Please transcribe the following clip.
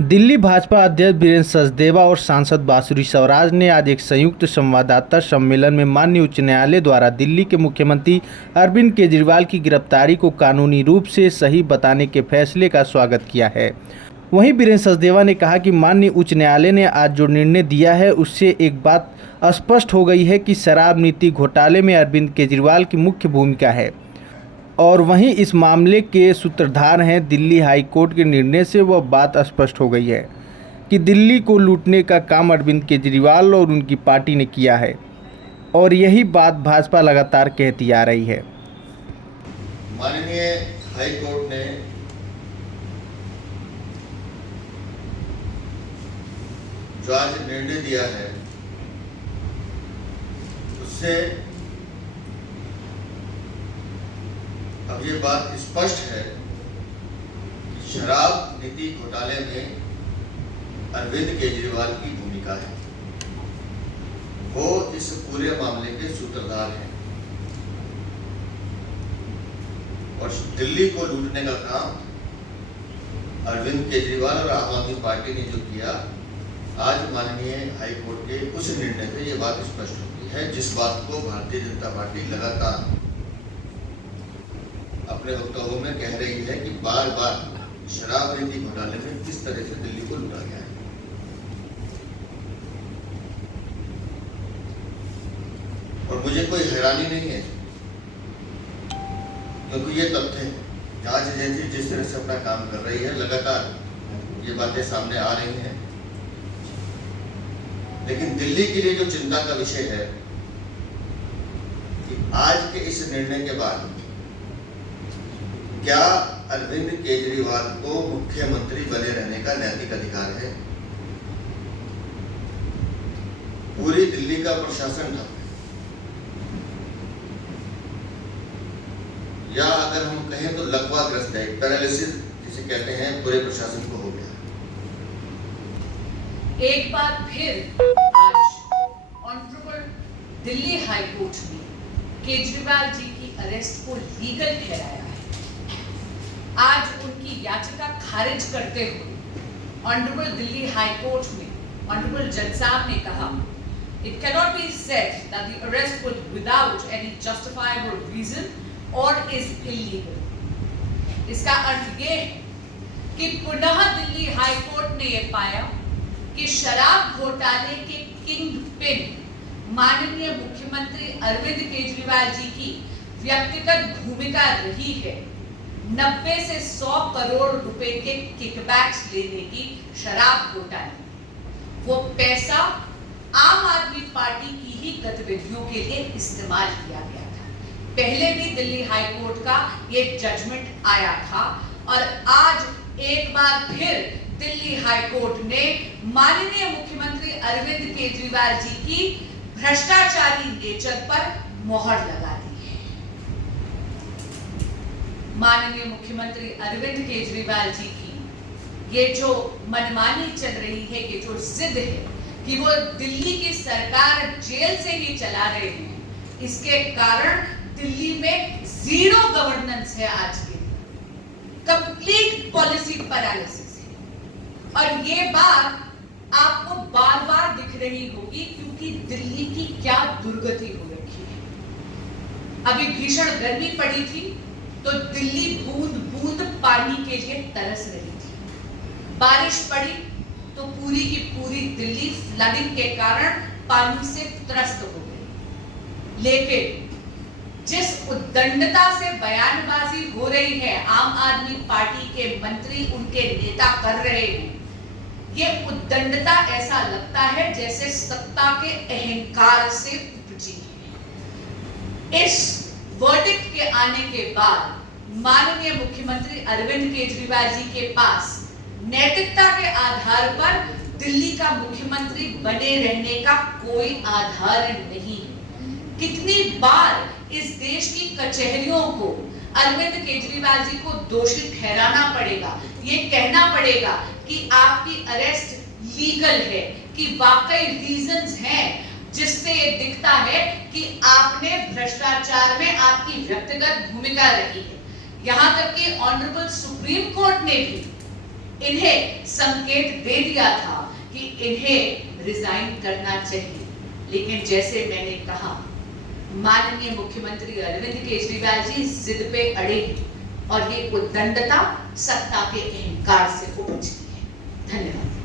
दिल्ली भाजपा अध्यक्ष वीरेंद्र सचदेवा और सांसद बांसुरी स्वराज ने आज एक संयुक्त संवाददाता सम्मेलन में माननीय उच्च न्यायालय द्वारा दिल्ली के मुख्यमंत्री अरविंद केजरीवाल की गिरफ्तारी को कानूनी रूप से सही बताने के फैसले का स्वागत किया है। वहीं वीरेंद्र सचदेवा ने कहा कि माननीय उच्च न्यायालय ने आज जो निर्णय दिया है उससे एक बात स्पष्ट हो गई है कि शराब नीति घोटाले में अरविंद केजरीवाल की मुख्य भूमिका है और वहीं इस मामले के सूत्रधार हैं दिल्ली हाई कोर्ट के निर्णय से वह बात स्पष्ट हो गई है कि दिल्ली को लूटने का काम अरविंद केजरीवाल और उनकी पार्टी ने किया है और यही बात भाजपा लगातार कहती आ रही है। माननीय हाई कोर्ट ने जो आज निर्णय दिया है उससे अब ये बात स्पष्ट है कि शराब नीति घोटाले में अरविंद केजरीवाल की भूमिका है। वो इस पूरे मामले के सूत्रधार हैं और दिल्ली को लूटने का काम अरविंद केजरीवाल और आम आदमी पार्टी ने जो किया, आज माननीय हाई कोर्ट के उस निर्णय से ये बात स्पष्ट होती है, जिस बात को भारतीय जनता पार्टी लगातार अपने वक्तव्यों में कह रही है कि बार बार शराब नीति घोटाले में किस तरह से दिल्ली को लूटा गया है। और मुझे कोई हैरानी नहीं है क्योंकि ये तथ्य है, जांच एजेंसी जिस तरह से अपना काम कर रही है, लगातार ये बातें सामने आ रही हैं। लेकिन दिल्ली के लिए जो चिंता का विषय है कि आज के इस निर्णय के बाद क्या अरविंद केजरीवाल को मुख्यमंत्री बने रहने का नैतिक अधिकार है। पूरी दिल्ली का प्रशासन ठप है, या अगर हम कहें तो लकवाग्रस्त है, पैरालिसिस जिसे कहते हैं, पूरे प्रशासन को हो गया। एक बार फिर आज ऑनरेबल दिल्ली हाई कोर्ट में केजरीवाल जी की अरेस्ट को लीगल ठहराया है। आज उनकी याचिका खारिज करते हुए ऑनरेबल दिल्ली हाई कोर्ट में ऑनरेबल जज साहब ने कहा, it cannot be said that the arrest was without any justifiable reason और इज इलीगल। इसका अर्थ ये है कि पुनः दिल्ली हाई कोर्ट ने यह पाया कि शराब घोटाले के किंग पिन माननीय मुख्यमंत्री अरविंद केजरीवाल जी की व्यक्तिगत भूमिका रही है 90 से 100 करोड़ रुपए के किकबैक्स लेने की शराब घोटाले। वो पैसा आम आदमी पार्टी की ही गतिविधियों के लिए इस्तेमाल किया गया था। पहले भी दिल्ली हाई कोर्ट का ये जजमेंट आया था और आज एक बार फिर दिल्ली हाई कोर्ट ने माननीय मुख्यमंत्री अरविंद केजरीवाल जी की भ्रष्टाचारी नेचर पर मोहर लगा दी। माननीय मुख्यमंत्री अरविंद केजरीवाल जी की ये जो मनमानी चल रही है, ये जो जिद है कि वो दिल्ली की सरकार जेल से ही चला रहे हैं, इसके कारण दिल्ली में जीरो गवर्नेंस है। आज के कंप्लीट पॉलिसी पैरालिसिस है और ये बात आपको बार बार दिख रही होगी क्योंकि दिल्ली की क्या दुर्गति हो रखी है। अभी भीषण गर्मी पड़ी थी तो दिल्ली बूंद बूंद पानी के लिए तरस रही थी। बारिश पड़ी तो पूरी की पूरी दिल्ली फ्लडिंग के कारण पानी से त्रस्त हो गई। लेकिन जिस उद्दंडता से बयानबाजी हो रही है आम आदमी पार्टी के मंत्री, उनके नेता कर रहे हैं, ये उद्दंडता ऐसा लगता है जैसे सत्ता के अहंकार से उपजी है। इस वर्डिक्ट के आने के बाद माननीय मुख्यमंत्री अरविंद केजरीवाल जी के पास नैतिकता के आधार पर दिल्ली का मुख्यमंत्री बने रहने का कोई आधार नहीं है। कितनी बार इस देश की कचहरियों को अरविंद केजरीवाल जी को दोषी ठहराना पड़ेगा, ये कहना पड़ेगा कि आपकी अरेस्ट लीगल है, कि वाकई रीजंस हैं जिससे ये दिखता है कि आपने भ्रष्टाचार में आपकी व्यक्तिगत भूमिका रही है। यहाँ तक कि ऑनरेबल सुप्रीम कोर्ट ने भी इन्हें संकेत दे दिया था कि इन्हें रिजाइन करना चाहिए। लेकिन जैसे मैंने कहा, माननीय मुख्यमंत्री अरविंद केजरीवाल जी जिद पे अड़े हैं और ये उद्दंडता सत्ता के अहंकार से उपजती है। धन्यवाद।